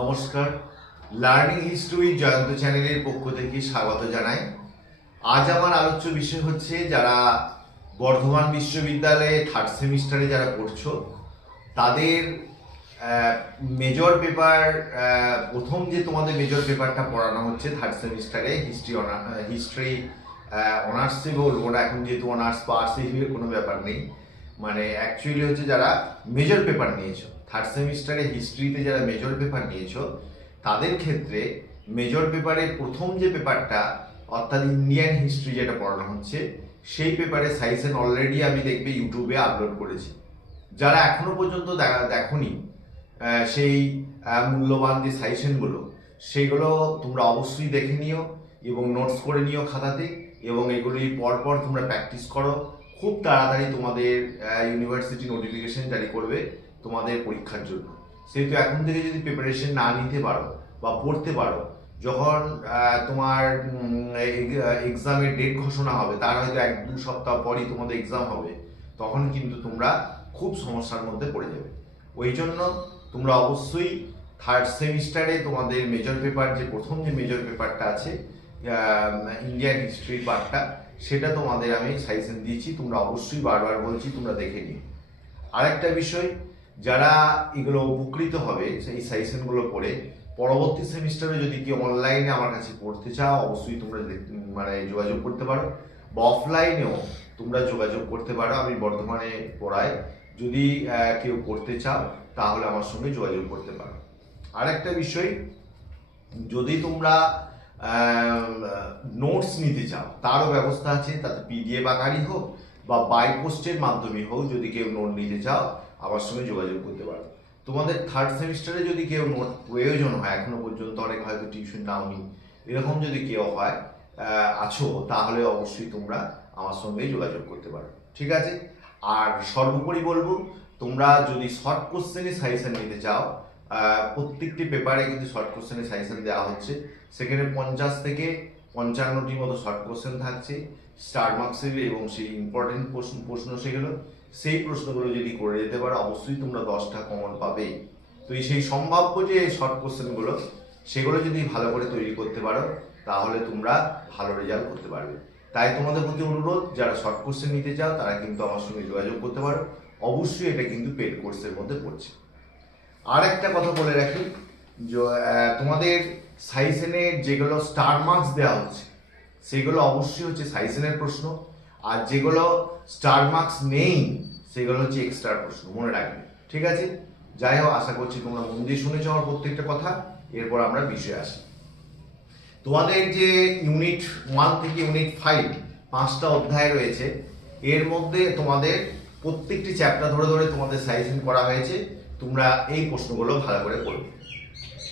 নমস্কার, learning history Jayanta চ্যানেলের পক্ষ থেকে স্বাগত জানাই। আজ আমার আলোচ্য বিষয় হচ্ছে যারা বর্ধমান বিশ্ববিদ্যালয়ে থার্ড সেমিস্টারে যারা পড়ছো তাদের মেজর পেপার, প্রথম যে তোমাদের মেজর পেপারটা পড়ানো হচ্ছে থার্ড সেমিস্টারে হিস্ট্রি অনার্সে বলবো না, এখন যেহেতু অনার্স পাস এই কোনো ব্যাপার নেই, মানে অ্যাকচুয়ালি হচ্ছে যারা মেজর পেপার নিয়েছো থার্ড সেমিস্টারে হিস্ট্রিতে যারা মেজর পেপার নিয়েছো তাদের ক্ষেত্রে মেজর পেপারের প্রথম যে পেপারটা অর্থাৎ ইন্ডিয়ান হিস্ট্রি যেটা পড়ানো হচ্ছে সেই পেপারে সাইসেন অলরেডি আমি দেখবে ইউটিউবে আপলোড করেছি। যারা এখনো পর্যন্ত দেখোনি সেই মূল্যবান যে সাজেশনগুলো সেগুলো তোমরা অবশ্যই দেখে নিও এবং নোটস করে নিও খাতাতে, এবং এগুলি পরপর তোমরা প্র্যাকটিস করো। খুব তাড়াতাড়ি তোমাদের ইউনিভার্সিটি নোটিফিকেশন জারি করবে তোমাদের পরীক্ষার জন্য। সেহেতু এখন থেকে যদি প্রিপারেশন না নিতে পারো বা পড়তে পারো, যখন তোমার এক্সামের ডেট ঘোষণা হবে তার হয়তো 1-2 সপ্তাহ পরই তোমাদের এক্সাম হবে, তখন কিন্তু তোমরা খুব সমস্যার মধ্যে পড়ে যাবে। ওই জন্য তোমরা অবশ্যই থার্ড সেমিস্টারে তোমাদের মেজর পেপার যে প্রথম যে মেজর পেপারটা আছে ইন্ডিয়ান হিস্ট্রি পার্টটা, সেটা তোমাদের আমি সাজেশন দিয়েছি, তোমরা অবশ্যই বারবার বলছি তোমরা দেখে নিও। আরেকটা বিষয়, যারা এগুলো উপকৃত হবে সেই সাজেশনগুলো পড়ে পরবর্তী সেমিস্টারে যদি কেউ অনলাইনে আমার কাছে পড়তে চাও অবশ্যই তোমরা যোগাযোগ করতে পারো, বা অফলাইনেও তোমরা যোগাযোগ করতে পারো। আমি বর্ধমানে পড়াই, যদি কেউ পড়তে চাও তাহলে আমার সঙ্গে যোগাযোগ করতে পারো। আরেকটা বিষয়, যদি তোমরা নোটস নিতে চাও তারও ব্যবস্থা আছে, তাতে পিডিএফ আকারই হোক বা বাই পোস্টের মাধ্যমে হোক, যদি কেউ নোট নিতে চাও আমার সঙ্গে যোগাযোগ করতে পারো। তোমাদের থার্ড সেমিস্টারে যদি কেউ নোট প্রয়োজন হয়, এখনো পর্যন্ত অনেক হয়তো টিউশন নাওনি, এরকম যদি কেউ হয় আছো, তাহলে অবশ্যই তোমরা আমার সঙ্গে যোগাযোগ করতে পারো, ঠিক আছে? আর সর্বোপরি বলবো, তোমরা যদি শর্ট কোশ্চেনে সাজেশন নিতে চাও, প্রত্যেকটি পেপারে কিন্তু শর্ট কোশ্চেনে সাজেশন দেওয়া হচ্ছে। সেখানে 50 থেকে 55টির মতো শর্ট কোশ্চেন থাকছে স্টার মার্কসের, এবং সেই ইম্পর্টেন্ট প্রশ্ন সেগুলো, সেই প্রশ্নগুলো যদি করে যেতে পারো অবশ্যই তোমরা 10টা কমন পাবে। তো সেই সম্ভাব্য যে শর্ট কোশ্চেনগুলো সেগুলো যদি ভালো করে তৈরি করতে পারো তাহলে তোমরা ভালো রেজাল্ট করতে পারবে। তাই তোমাদের প্রতি অনুরোধ, যারা শর্ট কোশ্চেন নিতে চাও তারা কিন্তু আমার সঙ্গে যোগাযোগ করতে পারো। অবশ্যই এটা কিন্তু পেড কোর্সের মধ্যে পড়ছে। আর একটা কথা বলে রাখি, তোমাদের সাজেশনের যেগুলো স্টার মার্কস দেওয়া হচ্ছে সেগুলো অবশ্যই হচ্ছে সাজেশনের প্রশ্ন, আর যেগুলো স্টার মার্কস নেই সেগুলো হচ্ছে এক্সট্রা প্রশ্ন, মনে রাখবে, ঠিক আছে? যাই হোক, আশা করছি তোমরা মন দিয়ে শুনেছ আমার প্রত্যেকটা কথা। এরপর আমরা বিষয়ে আসি। তোমাদের যে ইউনিট 1 থেকে ইউনিট 5 5টা অধ্যায় রয়েছে, এর মধ্যে তোমাদের প্রত্যেকটি চ্যাপ্টার ধরে ধরে তোমাদের সাজেশন করা হয়েছে। তোমরা এই প্রশ্নগুলো ভালো করে পড়বে।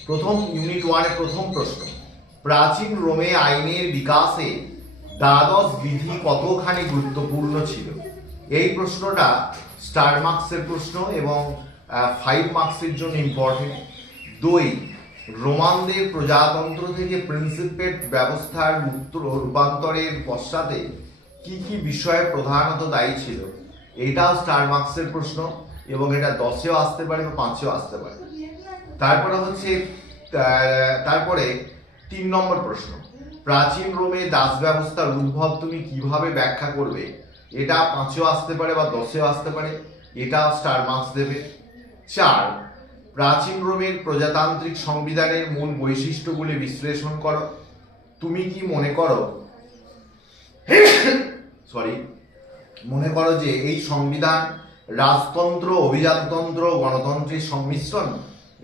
প্রথম ইউনিট 1-এর প্রথম প্রশ্ন, প্রাচীন রোমে আইনের বিকাশে দ্বাদশ বিধি কতখানি গুরুত্বপূর্ণ ছিল? এই প্রশ্নটা স্টার মার্কসের প্রশ্ন এবং 5 মার্কসের জন্য ইম্পর্টেন্ট। 2, রোমানদের প্রজাতন্ত্র থেকে প্রিন্সিপেট ব্যবস্থার রূপান্তরের পশ্চাতে কি কি বিষয়ে প্রধানত দায়ী ছিল? এটাও স্টার মার্কসের প্রশ্ন, এবং এটা 10এও আসতে পারে বা 5এও আসতে পারে। তারপরে 3 নম্বর প্রশ্ন, প্রাচীন রোমে দাস ব্যবস্থার উদ্ভব তুমি কিভাবে ব্যাখ্যা করবে? এটা 5এও আসতে পারে বা 10এও আসতে পারে, এটা স্টার মার্কস দেবে। 4, প্রাচীন রোমের প্রজাতান্ত্রিক সংবিধানের মূল বৈশিষ্ট্যগুলি বিশ্লেষণ করো। তুমি কি মনে করো যে এই সংবিধান রাজতন্ত্র, অভিজাততন্ত্র, গণতন্ত্রের সংমিশ্রণ?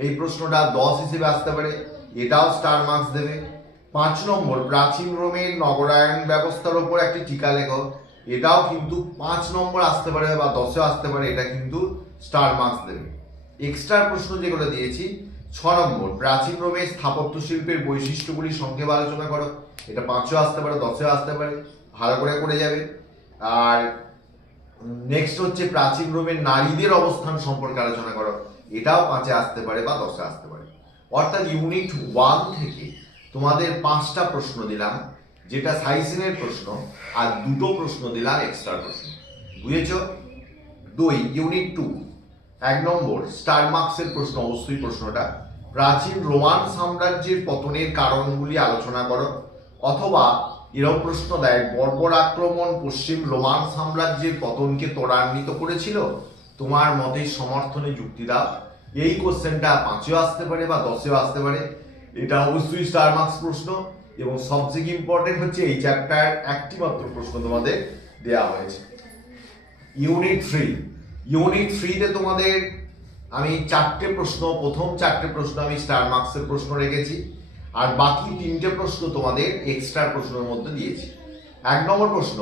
এই প্রশ্নটা 10 হিসেবে আসতে পারে, এটাও স্টার মার্কস দেবে। 5 নম্বর, প্রাচীন রোমের নগরায়ণ ব্যবস্থার উপর একটি টিকা লেখো। এটাও কিন্তু 5 নম্বর আসতে পারে বা 10এও আসতে পারে, এটা কিন্তু স্টার মার্কস দেবে। এক্সট্রা প্রশ্ন যেগুলো দিয়েছি, 6 নম্বর, প্রাচীন রোমের স্থাপত্য শিল্পের বৈশিষ্ট্যগুলি সংক্ষেপে আলোচনা করো। এটা 5এও আসতে পারে, 10এও আসতে পারে, ভালো করে যাবে। আর নেক্সট হচ্ছে প্রাচীন রোমের নারীদের অবস্থান সম্পর্কে আলোচনা করো। এটাও 5এ আসতে পারে বা 10এ আসতে পারে। অর্থাৎ ইউনিট 1 থেকে তোমাদের 5টা প্রশ্ন দিলাম, যেটা সাজেশনের প্রশ্ন, আর 2টো প্রশ্ন দিলাম এক্সট্রা প্রশ্ন, বুঝেছো? 2, ইউনিট 2, 1 নম্বর স্টার মার্কসের প্রশ্ন, অবশ্যই প্রশ্নটা প্রাচীন রোমান সাম্রাজ্যের পতনের কারণগুলি আলোচনা করো। অথবা এরকম প্রশ্ন দেয়, বর্বর আক্রমণ পশ্চিম রোমান সাম্রাজ্যের পতনকে ত্বরান্বিত করেছিল, তোমার মতের সমর্থনে যুক্তি দাও। এই কোশ্চেনটা 5এও আসতে পারে বা 10এও আসতে পারে, এটা অবশ্যই স্টার মার্কস প্রশ্ন। এবং সবথেকে ইম্পর্টেন্ট হচ্ছে এই চ্যাপ্টার একটি মাত্র প্রশ্ন তোমাদের দেওয়া হয়েছে। ইউনিট 3তে তোমাদের আমি 4টে প্রশ্ন, প্রথম 4টে প্রশ্ন আমি স্টার মার্কসের প্রশ্ন রেখেছি, আর বাকি 3টে প্রশ্ন তোমাদের এক্সট্রা প্রশ্নের মধ্যে দিয়েছি। 1 নম্বর প্রশ্ন,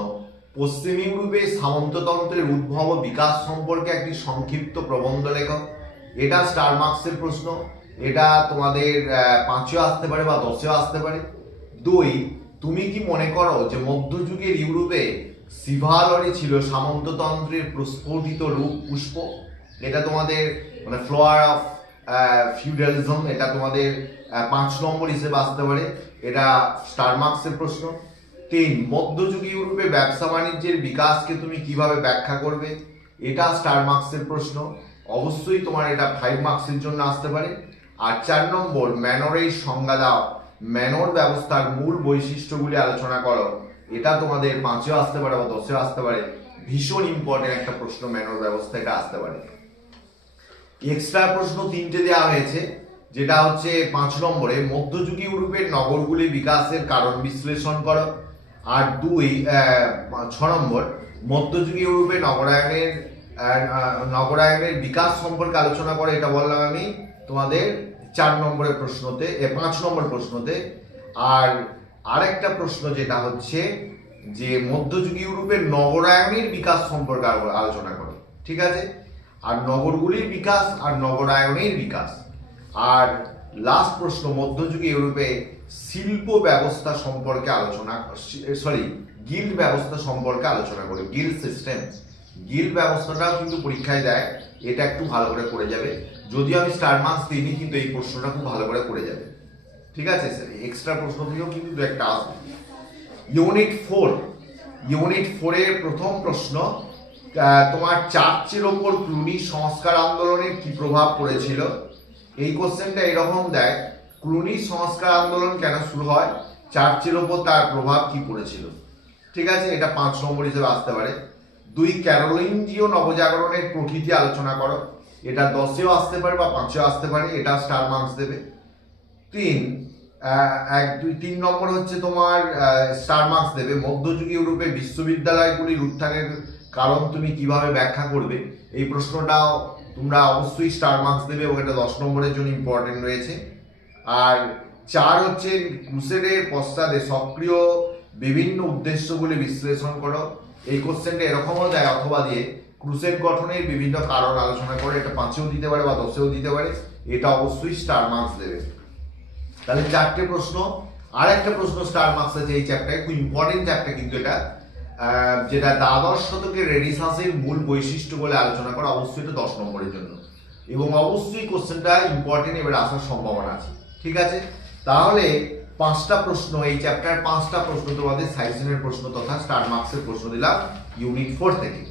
পশ্চিম ইউরোপে সামন্ততন্ত্রের উদ্ভব ও বিকাশ সম্পর্কে একটি সংক্ষিপ্ত প্রবন্ধ লেখো। এটা স্টার মার্কসের প্রশ্ন, এটা তোমাদের 5এও আসতে পারে বা 10এও আসতে পারে। 2, তুমি কি মনে করো যে মধ্যযুগের ইউরোপে সিভালরি ছিল সামন্ততন্ত্রের প্রস্ফুটিত রূপ পুষ্প? এটা তোমাদের মানে ফ্লোয়ার অফ ফিউডালিজম, এটা তোমাদের 5 নম্বর হিসেবে আসতে পারে, এটা স্টার মার্কসের প্রশ্ন। 3, মধ্যযুগীয় ইউরোপে ব্যবসা বাণিজ্যের বিকাশকে তুমি কিভাবে ব্যাখ্যা করবে? এটা স্টার মার্কসের প্রশ্ন, অবশ্যই তোমার এটা 5 মার্কসের জন্য আসতে পারে। আর 4 নম্বর, ম্যানরের সংজ্ঞা দাও, ম্যানর ব্যবস্থার মূল বৈশিষ্ট্যগুলি আলোচনা করো। এটা তোমাদের 5এও আসতে পারে বা 10এও আসতে পারে, ভীষণ ইম্পর্টেন্ট একটা প্রশ্ন, ম্যানর ব্যবস্থা, এটা আসতে পারে। এক্সট্রা প্রশ্ন 3টে দেওয়া হয়েছে, যেটা হচ্ছে 5 নম্বরে, মধ্যযুগীয় ইউরোপের নগরগুলি বিকাশের কারণ বিশ্লেষণ করো। আর 6 নম্বর, মধ্যযুগীয় ইউরোপে নগরায়নের বিকাশ সম্পর্কে আলোচনা করে, এটা বললাম আমি তোমাদের 4 নম্বরের প্রশ্নতে, 5 নম্বর প্রশ্নতে। আর আরেকটা প্রশ্ন যেটা হচ্ছে যে মধ্যযুগীয় ইউরোপের নগরায়নের বিকাশ সম্পর্কে আলোচনা করো, ঠিক আছে? আর নগরগুলির বিকাশ আর নগরায়নের বিকাশ। আর লাস্ট প্রশ্ন, মধ্যযুগীয় ইউরোপে শিল্প ব্যবস্থা সম্পর্কে গিল্ড ব্যবস্থা সম্পর্কে আলোচনা করে, গিল্ড সিস্টেম। গিল্ড ব্যবস্থাটাও কিন্তু পরীক্ষায় দেয়, এটা একটু ভালো করে যাবে। যদিও আমি স্টার মার্কস দিইনি, কিন্তু এই প্রশ্নটা খুব ভালো করে যাবে, ঠিক আছে? এক্সট্রা প্রশ্ন থেকেও কিন্তু 2-একটা আসবে। ইউনিট 4 এর প্রথম প্রশ্ন, তোমার চার্চের ওপর ক্লুনি সংস্কার আন্দোলনের কি প্রভাব পড়েছিল? এই কোশ্চেনটা এরকম দেয়, ক্লুনি সংস্কার আন্দোলন কেন শুরু হয়, চার্চের ওপর তার প্রভাব কি পড়েছিল, ঠিক আছে? এটা 5 নম্বর হিসেবে আসতে পারে। 2, ক্যারোলিঞ্জীয় নবজাগরণের প্রকৃতি আলোচনা করো। এটা 10এও আসতে পারে বা 5এও আসতে পারে, এটা স্টার মার্কস দেবে। 3 নম্বর হচ্ছে তোমার স্টার মার্কস দেবে, মধ্যযুগীয় ইউরোপে বিশ্ববিদ্যালয়গুলির উত্থানের কারণ তুমি কিভাবে ব্যাখ্যা করবে? এই প্রশ্নটাও তোমরা অবশ্যই স্টার মার্কস দেবে এবং এটা 10 নম্বরের জন্য ইম্পর্টেন্ট রয়েছে। আর 4 হচ্ছে, ক্রুসেডের পশ্চাতে সক্রিয় বিভিন্ন উদ্দেশ্যগুলি বিশ্লেষণ করো। এই কোশ্চেনটা এরকমও দেয় অথবা দিয়ে, ক্রুসেড গঠনের বিভিন্ন কারণ আলোচনা করে, এটা 5এও দিতে পারে বা 10এও দিতে পারে, এটা অবশ্যই স্টার মার্কস দেবে। তাহলে 4টে প্রশ্ন। আর একটা প্রশ্ন স্টার মার্কস আছে এই চ্যাপ্টারে, খুব ইম্পর্টেন্ট চ্যাপ্টার কিন্তু এটা, যেটা দ্বাদশ শতকের রেনেসাঁসের মূল বৈশিষ্ট্য বলে আলোচনা করা, অবশ্যই এটা 10 নম্বরের জন্য, এবং অবশ্যই কোশ্চেনটা ইম্পর্টেন্ট, এবার আসার সম্ভাবনা আছে, ঠিক আছে? তাহলে 5টা প্রশ্ন, এই চ্যাপ্টার 5টা প্রশ্ন তোমাদের সাইসেনের প্রশ্ন তথা স্টার মার্কসের প্রশ্ন দিলাম ইউনিট 4 থেকে।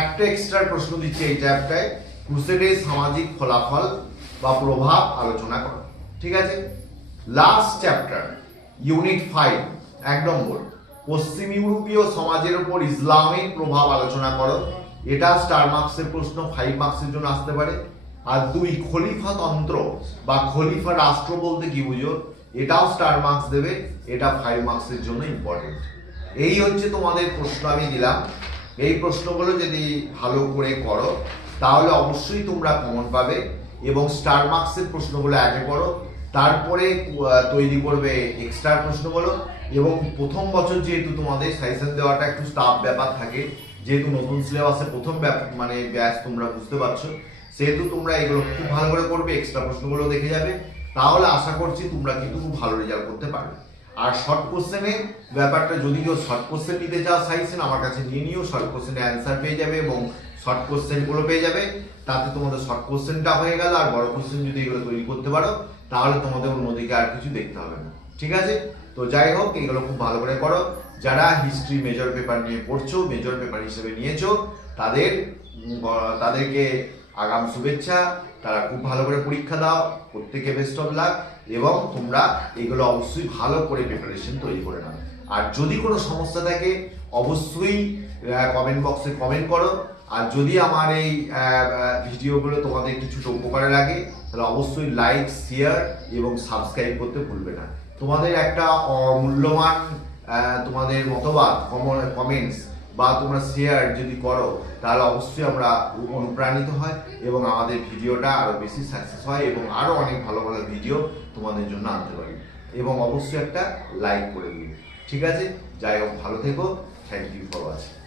একটা এক্সট্রা প্রশ্ন দিচ্ছে এই চ্যাপ্টারে, ক্রুসেডের সামাজিক ফলাফল বা প্রভাব আলোচনা করো, ঠিক আছে? লাস্ট চ্যাপ্টার ইউনিট 5, 1 নম্বর, পশ্চিম ইউরোপীয় সমাজের উপর ইসলামের প্রভাব আলোচনা করো। এটা স্টার মার্কসের প্রশ্ন, 5 মার্কসের জন্য আসতে পারে। আর 2, খলিফাতন্ত্র বা খলিফা রাষ্ট্র বলতে কি বুঝো? এটাও স্টার মার্কস দেবে, এটা 5 মার্কসের জন্য ইম্পর্টেন্ট। এই হচ্ছে তোমাদের প্রশ্ন আমি দিলাম। এই প্রশ্নগুলো যদি ভালো করে করো তাহলে অবশ্যই তোমরা কমন পাবে, এবং স্টার মার্কসের প্রশ্নগুলো আগে করো, তারপরে তৈরি করবে এক্সট্রা প্রশ্নগুলো। এবং প্রথম বছর যেহেতু তোমাদের সাজেশন দেওয়াটা একটু টাফ ব্যাপার থাকে, যেহেতু নতুন সিলেবাসে প্রথম মানে ব্যাচ তোমরা বুঝতে পারছো, সেহেতু তোমরা এগুলো খুব ভালো করে করবে, এক্সট্রা প্রশ্নগুলো দেখে যাবে, তাহলে আশা করছি তোমরা কিন্তু খুব ভালো রেজাল্ট করতে পারবে। আর শর্ট কোশ্চেনের ব্যাপারটা, যদি কেউ শর্ট কোশ্চেন নিতে চাও সাজেশন আমার কাছে নিয়ে নিও, শর্ট কোশ্চেনের অ্যান্সার পেয়ে যাবে এবং শর্ট কোশ্চেনগুলো পেয়ে যাবে, তাতে তোমাদের শর্ট কোশ্চেনটা হয়ে গেল। আর বড় কোশ্চেন যদি এগুলো তৈরি করতে পারো তাহলে তোমাদের অন্যদিকে আর কিছু দেখতে হবে না, ঠিক আছে? তো যাই হোক, এগুলো খুব ভালো করে করো। যারা হিস্ট্রি মেজর পেপার নিয়ে পড়ছো, মেজর পেপার হিসেবে নিয়েছো, তাদেরকে আগাম শুভেচ্ছা তারা খুব ভালো করে পরীক্ষা দাও, প্রত্যেকে বেস্ট অফ লাক, এবং তোমরা এগুলো অবশ্যই ভালো করে প্রিপারেশন তৈরি করে নাও। আর যদি কোনো সমস্যা থাকে অবশ্যই কমেন্ট বক্সে কমেন্ট করো। আর যদি আমার এই ভিডিওগুলো তোমাদের কিছুটা উপকারে লাগে তাহলে অবশ্যই লাইক, শেয়ার এবং সাবস্ক্রাইব করতে ভুলবে না। তোমাদের একটা মূল্যবান তোমাদের মতবাদ, কমেন্টস বা তোমরা শেয়ার যদি করো তাহলে অবশ্যই আমরা অনুপ্রাণিত হয় এবং আমাদের ভিডিওটা আরও বেশি সাকসেস হয় এবং আরও অনেক ভালো ভালো ভিডিও তোমাদের জন্য আনতে পারি। এবং অবশ্যই একটা লাইক করে দিও। ঠিক আছে, যাই হোক, ভালো থেকো। Thank you for watching.